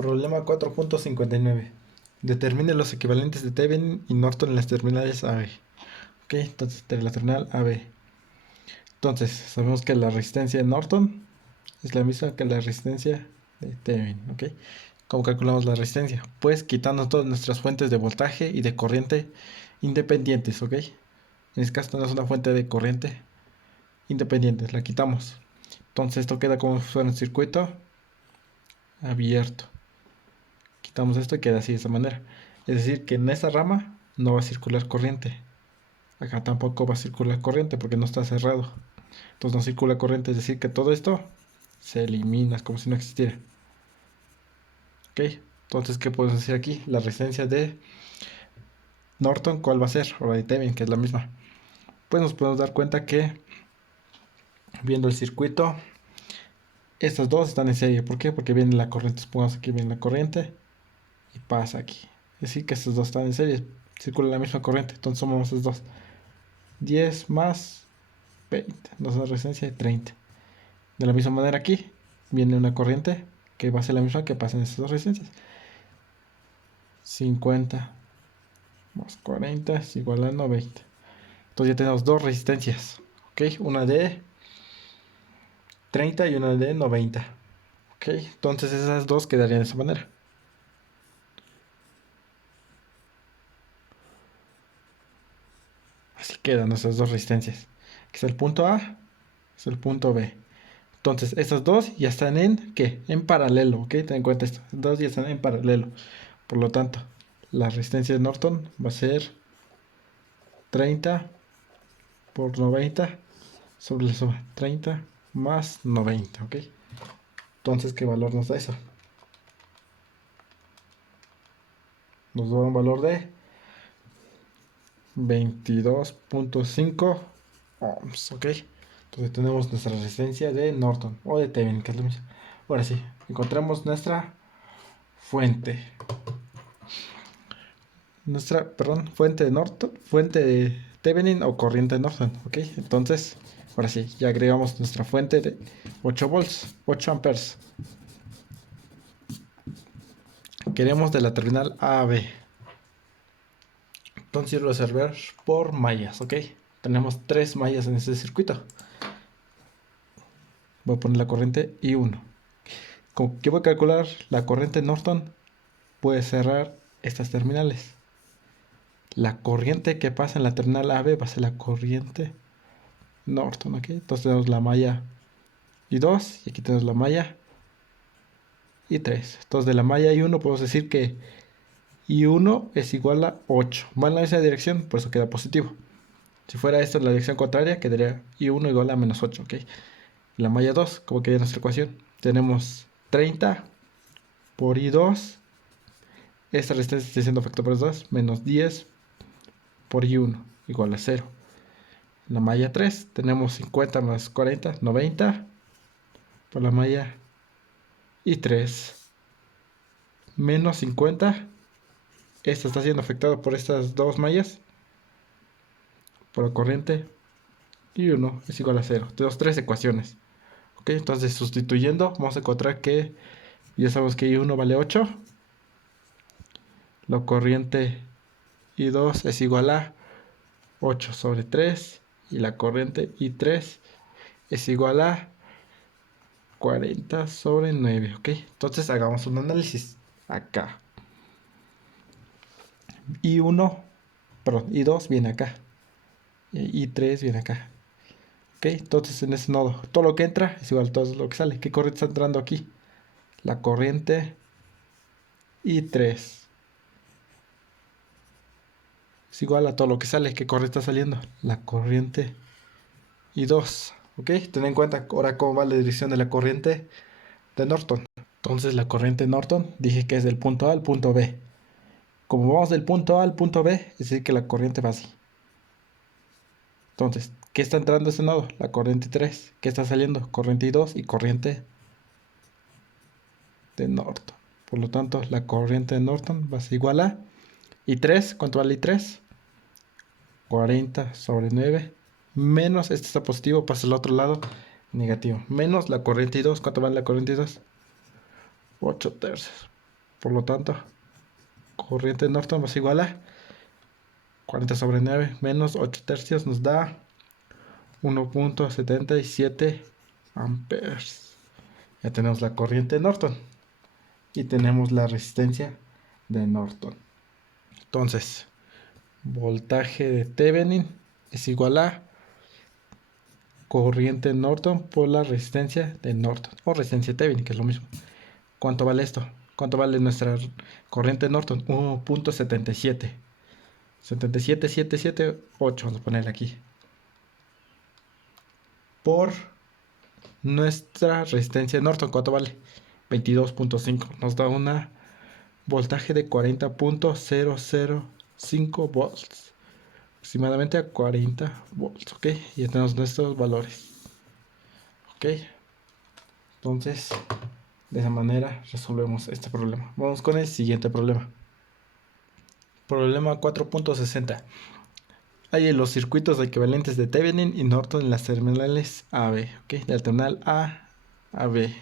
Problema 4.59. Determine los equivalentes de Thevenin y Norton en las terminales AB. Ok, entonces de la terminal AB. Entonces, sabemos que la resistencia de Norton es la misma que la resistencia de Thevenin. Ok, ¿cómo calculamos la resistencia? Pues quitando todas nuestras fuentes de voltaje y de corriente independientes. Ok, en este caso tenemos una fuente de corriente independiente, la quitamos. Entonces, esto queda como si fuera un circuito abierto. Quitamos esto y queda así de esta manera. Es decir, que en esa rama no va a circular corriente. Acá tampoco va a circular corriente porque no está cerrado. Entonces no circula corriente, es decir, que todo esto se elimina, es como si no existiera. Ok, entonces, ¿qué podemos decir aquí? La resistencia de Norton, ¿cuál va a ser? O la de Thevenin, que es la misma. Pues nos podemos dar cuenta que, viendo el circuito, estas dos están en serie. ¿Por qué? Porque viene la corriente, supongamos que viene la corriente y pasa aquí. Es decir, que estas dos están en serie, circula la misma corriente, entonces sumamos esas dos. 10 más 20, nos da una resistencia de 30. De la misma manera aquí, viene una corriente que va a ser la misma que pasa en estas dos resistencias. 50 más 40 es igual a 90. Entonces ya tenemos dos resistencias, ¿ok? Una de 30 y una de 90. ¿Ok? Entonces esas dos quedarían de esa manera. Así quedan esas dos resistencias. Aquí está el punto A, es el punto B. Entonces, estas dos ya están en, ¿qué? En paralelo, ¿ok? Ten en cuenta esto. Estas dos ya están en paralelo. Por lo tanto, la resistencia de Norton va a ser 30 por 90 sobre la suma. 30 más 90, ¿ok? Entonces, ¿qué valor nos da eso? Nos da un valor de 22.5 ohms, ¿ok? Entonces tenemos nuestra resistencia de Norton o de Thevenin, que es lo mismo. Ahora sí, encontramos nuestra fuente. Fuente de Norton, fuente de Thevenin o corriente de Norton, ¿ok? Entonces, ahora sí, ya agregamos nuestra fuente de 8 volts, 8 amperes. Queremos de la terminal A a B. Entonces resolver por mallas, ¿ok? Tenemos 3 mallas en este circuito. Voy a poner la corriente I1. Como que voy a calcular la corriente Norton, puede cerrar estas terminales. La corriente que pasa en la terminal AB va a ser la corriente Norton, ¿ok? Entonces tenemos la malla I2 y aquí tenemos la malla I3. Entonces de la malla I1 podemos decir que I1 es igual a 8. Va en la misma dirección, por eso queda positivo. Si fuera esto en la dirección contraria, quedaría I1 igual a menos 8, ¿ok? La malla 2, como queda nuestra ecuación, tenemos 30 por I2. Esta resistencia está siendo factor por 2, menos 10 por I1 igual a 0. La malla 3 tenemos 50 más 40, 90 por la malla I3 menos 50. Esta está siendo afectada por estas dos mallas, por la corriente I1 es igual a 0. Tenemos tres ecuaciones. Ok, entonces sustituyendo vamos a encontrar que ya sabemos que I1 vale 8. La corriente I2 es igual a 8 sobre 3 y la corriente I3 es igual a 40 sobre 9, ¿ok? Entonces hagamos un análisis acá. I1, perdón, I2 viene acá. Y I3 viene acá. ¿Ok? Entonces en ese nodo, todo lo que entra es igual a todo lo que sale. ¿Qué corriente está entrando aquí? La corriente I3 es igual a todo lo que sale. ¿Qué corriente está saliendo? La corriente I2. ¿Ok? Ten en cuenta ahora cómo va la dirección de la corriente de Norton. Entonces la corriente Norton dije que es del punto A al punto B. Como vamos del punto A al punto B, es decir que la corriente va así. Entonces, ¿qué está entrando a este nodo? La corriente 3. ¿Qué está saliendo? Corriente I2 y corriente de Norton. Por lo tanto, la corriente de Norton va a ser igual a I3. ¿Cuánto vale I3? 40 sobre 9. Menos, este está positivo, pasa al otro lado, negativo. Menos la corriente I2. ¿Cuánto vale la corriente I2? 8 tercios. Por lo tanto, corriente de Norton va a ser igual a 40 sobre 9 menos 8 tercios nos da 1.77 amperes. Ya tenemos la corriente de Norton y tenemos la resistencia de Norton. Entonces, voltaje de Thevenin es igual a corriente Norton por la resistencia de Norton o resistencia de Thevenin, que es lo mismo. ¿Cuánto vale esto? ¿Cuánto vale nuestra corriente Norton? 1.77. 77,778, vamos a ponerle aquí. Por nuestra resistencia Norton, ¿cuánto vale? 22.5. Nos da una voltaje de 40.005 volts. Aproximadamente a 40 volts, ¿ok? Ya tenemos nuestros valores. ¿Ok? Entonces, de esa manera resolvemos este problema. Vamos con el siguiente problema. Problema 4.60. Hay los circuitos equivalentes de Thevenin y Norton en las terminales AB, ¿ok? De la terminal A a B.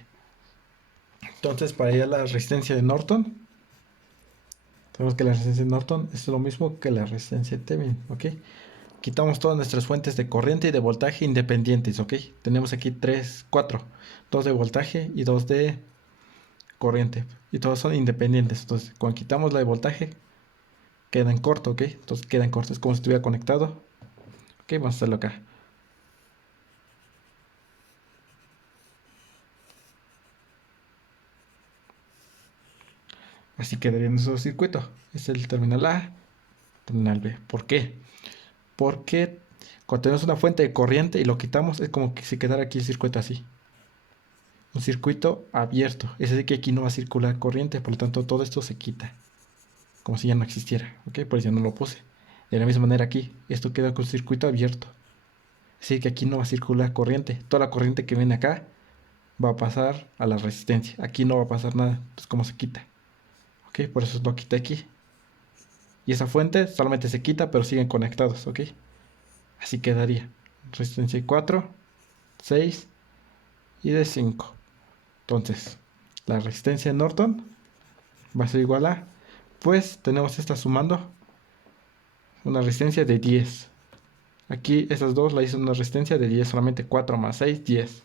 Entonces, para hallar la resistencia de Norton, tenemos que la resistencia de Norton es lo mismo que la resistencia de Thevenin, ¿ok? Quitamos todas nuestras fuentes de corriente y de voltaje independientes, ¿ok? Tenemos aquí 4. 2 de voltaje y 2 de corriente. Y todos son independientes. Entonces, cuando quitamos la de voltaje, queda en corto, ¿ok? Entonces queda en corto. Es como si estuviera conectado. Ok, vamos a hacerlo acá. Así quedaría nuestro circuito. Es el terminal A, terminal B. ¿Por qué? Porque cuando tenemos una fuente de corriente y lo quitamos, es como que si quedara aquí el circuito así. Un circuito abierto. Es decir, que aquí no va a circular corriente, por lo tanto todo esto se quita. Como si ya no existiera. ¿Ok? Por eso ya no lo puse. De la misma manera aquí, esto queda con circuito abierto. Es decir, que aquí no va a circular corriente. Toda la corriente que viene acá va a pasar a la resistencia. Aquí no va a pasar nada. Entonces, ¿cómo se quita? ¿Ok? Por eso lo quité aquí. Y esa fuente solamente se quita, pero siguen conectados, ¿ok? Así quedaría. Resistencia de 4, 6 y de 5. Entonces, la resistencia de Norton va a ser igual a, pues tenemos esta sumando una resistencia de 10. Aquí esas dos la hizo una resistencia de 10, solamente 4 más 6, 10.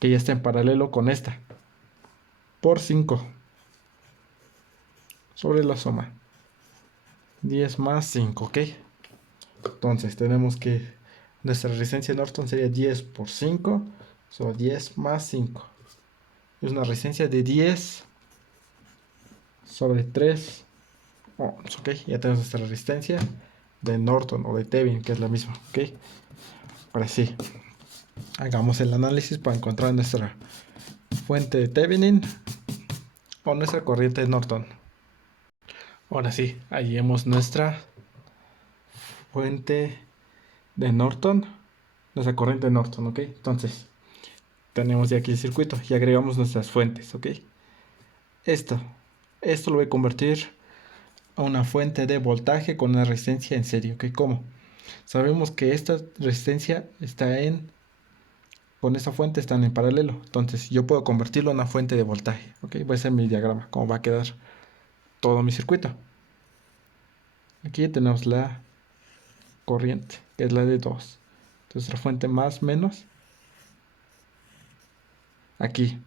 Que ya está en paralelo con esta. Por 5. Sobre la suma. 10 más 5, ¿ok? Entonces tenemos que nuestra resistencia de Norton sería 10 por 5, sobre 10 más 5. Es una resistencia de 10 sobre 3 ohms, ¿ok? Ya tenemos nuestra resistencia de Norton o de Thevenin, que es la misma, ¿ok? Ahora sí, hagamos el análisis para encontrar nuestra fuente de Thevenin o nuestra corriente de Norton. Ahora sí, hallemos nuestra fuente de Norton, nuestra corriente de Norton, ¿ok? Entonces, tenemos ya aquí el circuito y agregamos nuestras fuentes, ¿ok? Esto lo voy a convertir a una fuente de voltaje con una resistencia en serie, ¿ok? ¿Cómo? Sabemos que esta resistencia con esta fuente están en paralelo, entonces yo puedo convertirlo a una fuente de voltaje, ¿ok? Voy a hacer mi diagrama, cómo va a quedar todo mi circuito. Aquí tenemos la corriente, que es la de 2. Entonces la fuente más menos. Aquí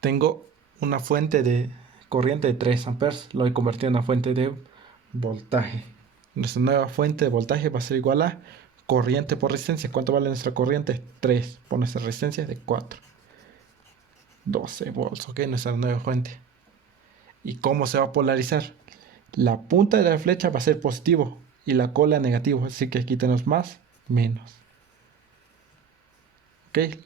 tengo una fuente de corriente de 3 amperes. Lo he convertido en una fuente de voltaje. Nuestra nueva fuente de voltaje va a ser igual a corriente por resistencia. ¿Cuánto vale nuestra corriente? 3 por nuestra resistencia de 4. 12 volts, ok, nuestra nueva fuente. ¿Y cómo se va a polarizar? La punta de la flecha va a ser positivo y la cola negativo. Así que aquí tenemos más, menos. Ok.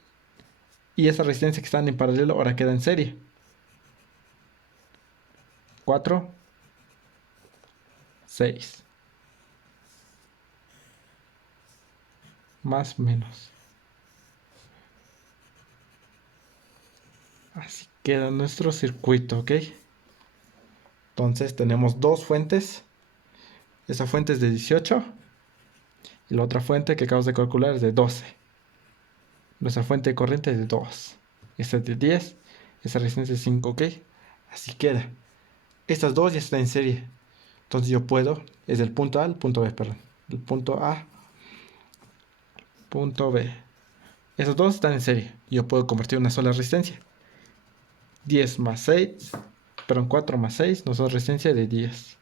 Y esa resistencia que están en paralelo ahora queda en serie. 4, 6. Más, menos. Así queda nuestro circuito, ¿ok? Entonces tenemos dos fuentes. Esa fuente es de 18 y la otra fuente que acabamos de calcular es de 12. Nuestra fuente de corriente es de 2. Esta es de 10 Esa resistencia es 5, ¿ok? Así queda. Estas dos ya están en serie. Entonces yo puedo, es del punto A al punto B, perdón. El punto A, punto B. Esos dos están en serie. Yo puedo convertir una sola resistencia. 10 más 6, perdón, 4 más 6 nos da resistencia de 10.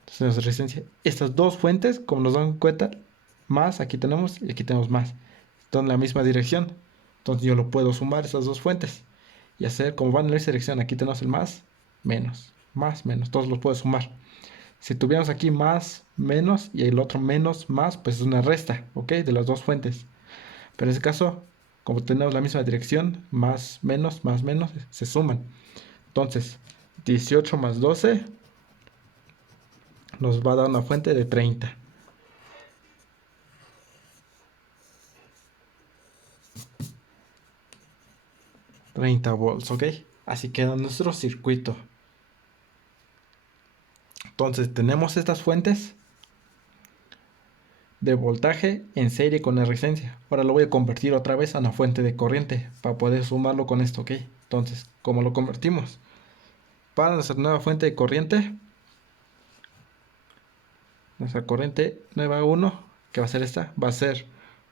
Entonces nos da resistencia. Estas dos fuentes, como nos dan cuenta, más, aquí tenemos y aquí tenemos más. Están en la misma dirección. Entonces yo lo puedo sumar esas dos fuentes. Y hacer, como van en la misma dirección, aquí tenemos el más, menos. Todos los puedo sumar. Si tuviéramos aquí más, menos y el otro menos, más, pues es una resta, ¿ok? De las dos fuentes. Pero en este caso, como tenemos la misma dirección, más menos, se suman. Entonces, 18 más 12 nos va a dar una fuente de 30. 30 volts, ¿ok? Así queda nuestro circuito. Entonces, tenemos estas fuentes de voltaje en serie con la resistencia. Ahora lo voy a convertir otra vez a una fuente de corriente para poder sumarlo con esto, ¿ok? Entonces, ¿cómo lo convertimos? Para nuestra nueva fuente de corriente, nuestra corriente nueva 1, que va a ser esta, va a ser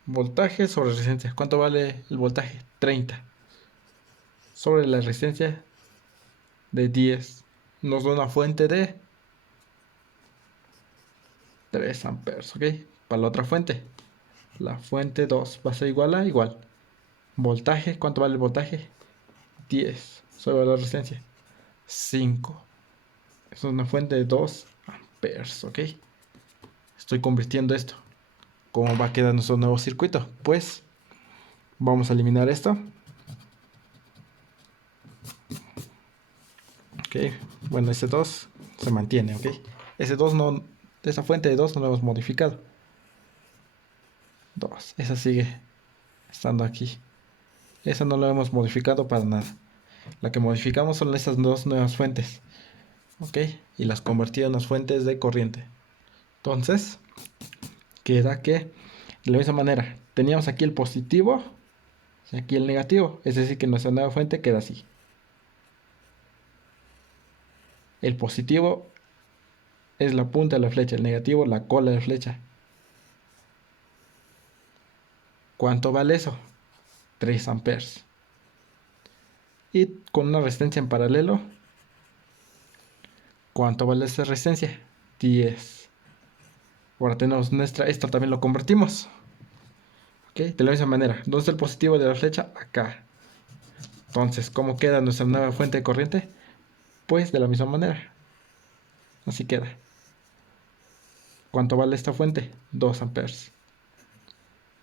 voltaje sobre resistencia. ¿Cuánto vale el voltaje? 30. Sobre la resistencia de 10. Nos da una fuente de 3 amperes, ¿ok? Para la otra fuente, la fuente 2 va a ser igual a igual. Voltaje, ¿cuánto vale el voltaje? 10 sobre la resistencia. 5. Es una fuente de 2 amperes, ¿ok? Estoy convirtiendo esto. ¿Cómo va a quedar nuestro nuevo circuito? Pues vamos a eliminar esto. Ok, bueno, ese 2 se mantiene, ok. Ese 2 no, esa fuente de 2 no lo hemos modificado. 2, esa sigue estando aquí. Esa no la hemos modificado para nada. La que modificamos son estas dos nuevas fuentes. Ok, y las convertido en las fuentes de corriente. Entonces, queda que de la misma manera, teníamos aquí el positivo y aquí el negativo. Es decir, que nuestra nueva fuente queda así. El positivo es la punta de la flecha, el negativo la cola de la flecha. ¿Cuánto vale eso? 3 amperes. Y con una resistencia en paralelo, ¿cuánto vale esa resistencia? 10. Ahora tenemos nuestra, esto también lo convertimos. ¿Ok? De la misma manera. ¿Dónde está el positivo de la flecha? Acá. Entonces, ¿cómo queda nuestra nueva fuente de corriente? Pues de la misma manera. Así queda. ¿Cuánto vale esta fuente? 2 amperes.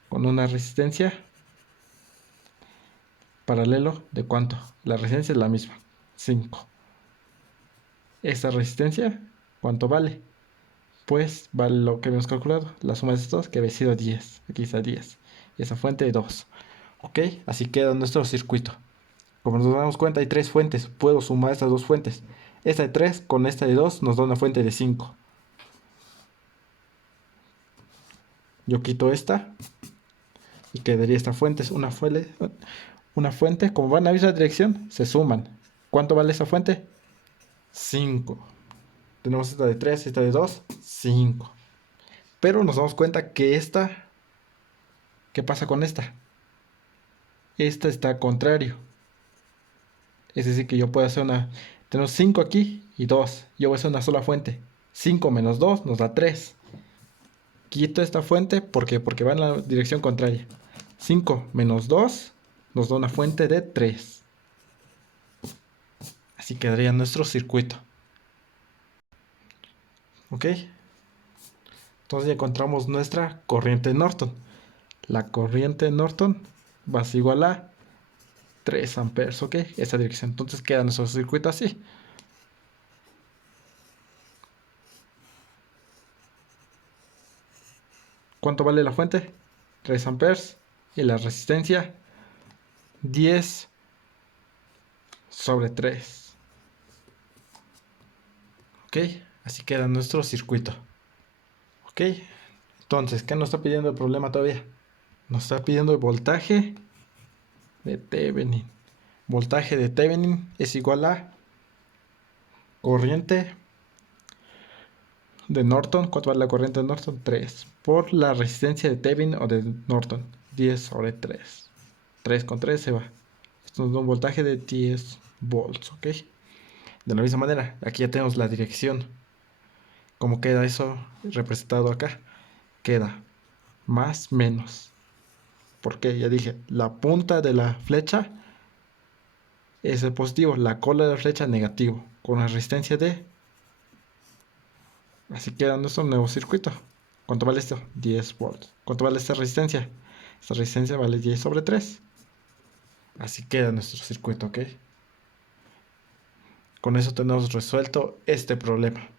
Con una resistencia paralelo de cuánto? La resistencia es la misma. 5. Esta resistencia, ¿cuánto vale? Pues vale lo que hemos calculado. La suma de estos que había sido 10. Aquí está 10. Y esa fuente de 2. ¿Ok? Así queda nuestro circuito. Como nos damos cuenta, hay tres fuentes. Puedo sumar estas dos fuentes. Esta de 3 con esta de 2 nos da una fuente de 5. Yo quito esta y quedaría esta fuente. Es una fuente. Como van en la misma dirección, se suman. ¿Cuánto vale esa fuente? 5. Tenemos esta de 3, esta de 2, 5. Pero nos damos cuenta que esta, ¿qué pasa con esta? Esta está contrario. Es decir, que yo puedo hacer una... Tenemos 5 aquí y 2. Yo voy a hacer una sola fuente. 5 menos 2 nos da 3. Quito esta fuente, ¿por qué? Porque va en la dirección contraria. 5 menos 2 nos da una fuente de 3. Así quedaría nuestro circuito. ¿Ok? Entonces ya encontramos nuestra corriente Norton. La corriente Norton va a ser igual a 3 amperes, ¿ok? Esta dirección. Entonces queda nuestro circuito así. ¿Cuánto vale la fuente? 3 amperes. Y la resistencia, 10 sobre 3. ¿Ok? Así queda nuestro circuito. ¿Ok? Entonces, ¿qué nos está pidiendo el problema todavía? Nos está pidiendo el voltaje de Thevenin. voltaje de Thevenin es igual a corriente de Norton. ¿Cuánto vale la corriente de Norton? 3. Por la resistencia de Thevenin o de Norton. 10 sobre 3. 3 con 3 se va. Esto nos da un voltaje de 10 volts, ¿ok? De la misma manera, aquí ya tenemos la dirección. ¿Cómo queda eso representado acá? Queda más menos. Porque ya dije, la punta de la flecha es el positivo, la cola de la flecha negativo, con una resistencia de... Así queda nuestro nuevo circuito. ¿Cuánto vale esto? 10 volts. ¿Cuánto vale esta resistencia? Esta resistencia vale 10 sobre 3. Así queda nuestro circuito, ¿ok? Con eso tenemos resuelto este problema.